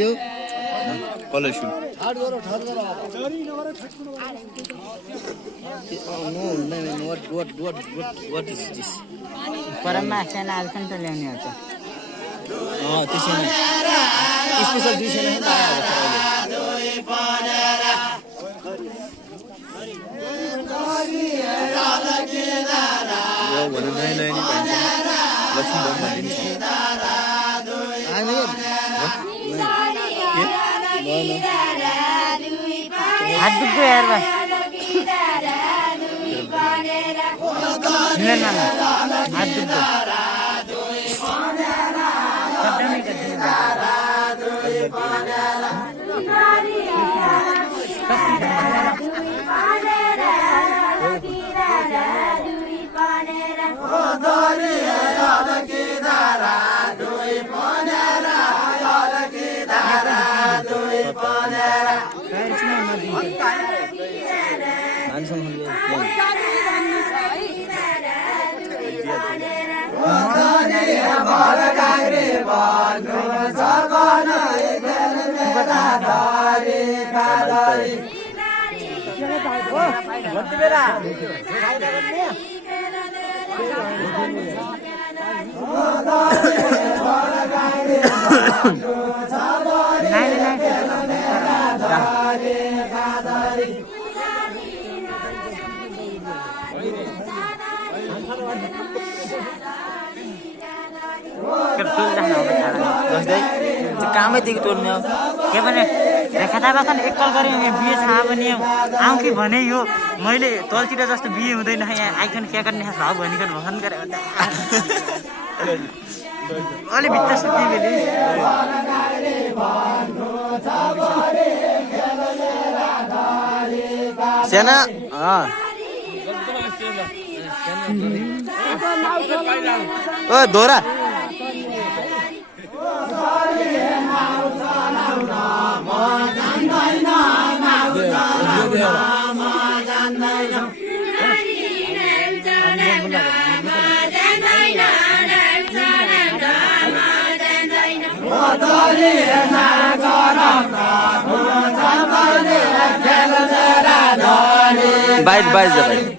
यो colour shoe what is this परममा सेना आल्कन त ल्याउने हो त त्यसै नै स्पेशल 200 नै पाएको यो भन्नु नयाँ नयाँ नि पाइन्छ लक्ष्मी बम भनिन्छ हात दुख्यो यार भाइ हात दुख्यो कामै देखि तोड्ने के भने रेखातामा खान एकल गरे बिहे छ भने आउँ कि भने यो मैले तलतिर जस्तो बिहे हुँदैन यहाँ आइकन क्या गर्ने भाउ भनिकन भन गरे अलि भित्र सुत्ने बेली सेना ओ दोरा बाइट बाइट जा भाइ